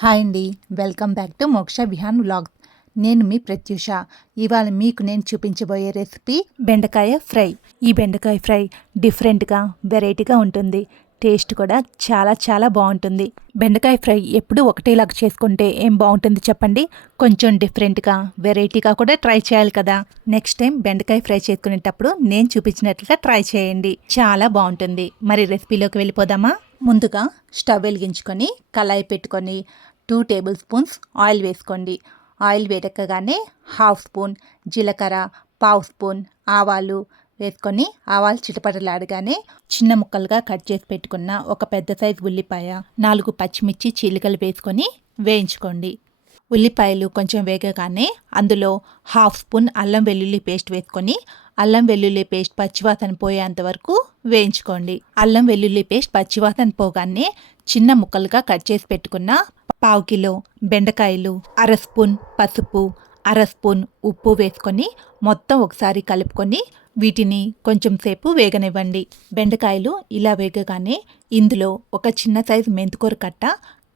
Hi అండి. Welcome back to మోక్ష Vihaan vlog. నేను మీ ప్రత్యూష. ఇవాళ మీకు నేను చూపించబోయే రెసిపీ బెండకాయ ఫ్రై. ఈ బెండకాయ ఫ్రై డిఫరెంట్గా వెరైటీగా ఉంటుంది. టేస్ట్ కూడా చాలా చాలా బాగుంటుంది. బెండకాయ ఫ్రై ఎప్పుడు ఒకటేలాగా చేసుకుంటే ఏం బాగుంటుంది చెప్పండి? కొంచెం డిఫరెంట్గా వెరైటీగా కూడా ట్రై చేయాలి కదా. నెక్స్ట్ టైం బెండకాయ ఫ్రై చేసుకునేటప్పుడు నేను చూపించినట్లుగా ట్రై చేయండి. చాలా బాగుంటుంది. మరి రెసిపీలోకి వెళ్ళిపోదామా? ముందుగా స్టవ్ వెలిగించుకొని కళాయి పెట్టుకొని టూ టేబుల్ స్పూన్స్ ఆయిల్ వేసుకోండి. ఆయిల్ వేడెక్కగానే హాఫ్ స్పూన్ జీలకర్ర పావు స్పూన్ ఆవాలు వేసుకొని ఆవాలు చిటపటలాడగానే చిన్న ముక్కలుగా కట్ చేసి పెట్టుకున్న ఒక పెద్ద సైజు ఉల్లిపాయ నాలుగు పచ్చిమిర్చి చీలికలు వేసుకొని వేయించుకోండి. ఉల్లిపాయలు కొంచెం వేగగానే అందులో హాఫ్ స్పూన్ అల్లం వెల్లుల్లి పేస్ట్ వేసుకొని అల్లం వెల్లుల్లి పేస్ట్ పచ్చివాసన పోయేంత వరకు వేయించుకోండి. అల్లం వెల్లుల్లి పేస్ట్ పచ్చివాసన పోగానే చిన్న ముక్కలుగా కట్ చేసి పెట్టుకున్న పావు కిలో బెండకాయలు అర స్పూన్ పసుపు అర స్పూన్ ఉప్పు వేసుకొని మొత్తం ఒకసారి కలుపుకొని వీటిని కొంచెం సేపు వేగనివ్వండి. బెండకాయలు ఇలా వేగగానే ఇందులో ఒక చిన్న సైజు మెంతుకూర కట్ట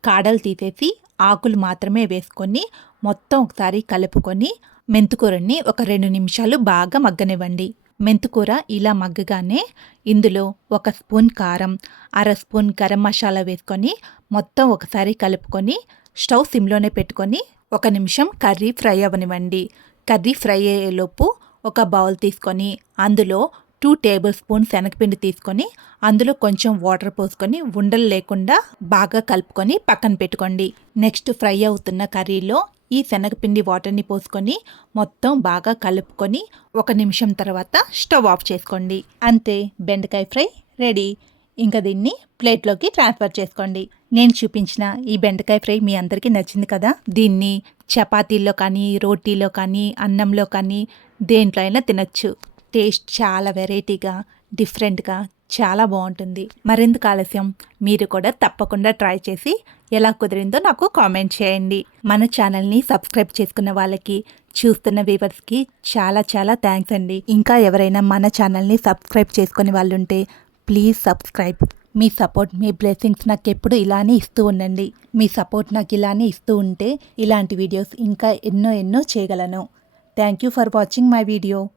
కాడలు తీసేసి ఆకులు మాత్రమే వేసుకొని మొత్తం ఒకసారి కలుపుకొని మెంతుకూరని ఒక రెండు నిమిషాలు బాగా మగ్గనివ్వండి. మెంతుకూర ఇలా మగ్గగానే ఇందులో ఒక స్పూన్ కారం అర స్పూన్ గరం మసాలా వేసుకొని మొత్తం ఒకసారి కలుపుకొని స్టవ్ సిమ్లోనే పెట్టుకొని ఒక నిమిషం కర్రీ ఫ్రై అవ్వనివ్వండి. కర్రీ ఫ్రై అయ్యేలోపు ఒక బౌల్ తీసుకొని అందులో టూ టేబుల్ స్పూన్ శనగపిండి తీసుకొని అందులో కొంచెం వాటర్ పోసుకొని ఉండలు లేకుండా బాగా కలుపుకొని పక్కన పెట్టుకోండి. నెక్స్ట్ ఫ్రై అవుతున్న కర్రీలో ఈ శనగపిండి వాటర్ని పోసుకొని మొత్తం బాగా కలుపుకొని ఒక నిమిషం తర్వాత స్టవ్ ఆఫ్ చేసుకోండి. అంతే బెండకాయ ఫ్రై రెడీ. ఇంకా దీన్ని ప్లేట్లోకి ట్రాన్స్ఫర్ చేసుకోండి. నేను చూపించిన ఈ బెండకాయ ఫ్రై మీ అందరికీ నచ్చింది కదా? దీన్ని చపాతీల్లో కానీ రోటీలో కానీ అన్నంలో కానీ దేంట్లో అయినా తినచ్చు. టేస్ట్ చాలా వెరైటీగా డిఫరెంట్గా చాలా బాగుంటుంది. మరెందుకు ఆలస్యం? మీరు కూడా తప్పకుండా ట్రై చేసి ఎలా కుదిరిందో నాకు కామెంట్ చేయండి. మన ఛానల్ని సబ్స్క్రైబ్ చేసుకున్న వాళ్ళకి చూస్తున్న వ్యూవర్స్కి చాలా చాలా థ్యాంక్స్ అండి. ఇంకా ఎవరైనా మన ఛానల్ని సబ్స్క్రైబ్ చేసుకునే వాళ్ళు ఉంటే ప్లీజ్ సబ్స్క్రైబ్. మీ సపోర్ట్ మీ బ్లెస్సింగ్స్ నాకు ఎప్పుడు ఇలానే ఇస్తూ ఉండండి. మీ సపోర్ట్ నాకు ఇలానే ఇస్తూ ఉంటే ఇలాంటి వీడియోస్ ఇంకా ఎన్నో ఎన్నో చేయగలను. Thank you for watching my video.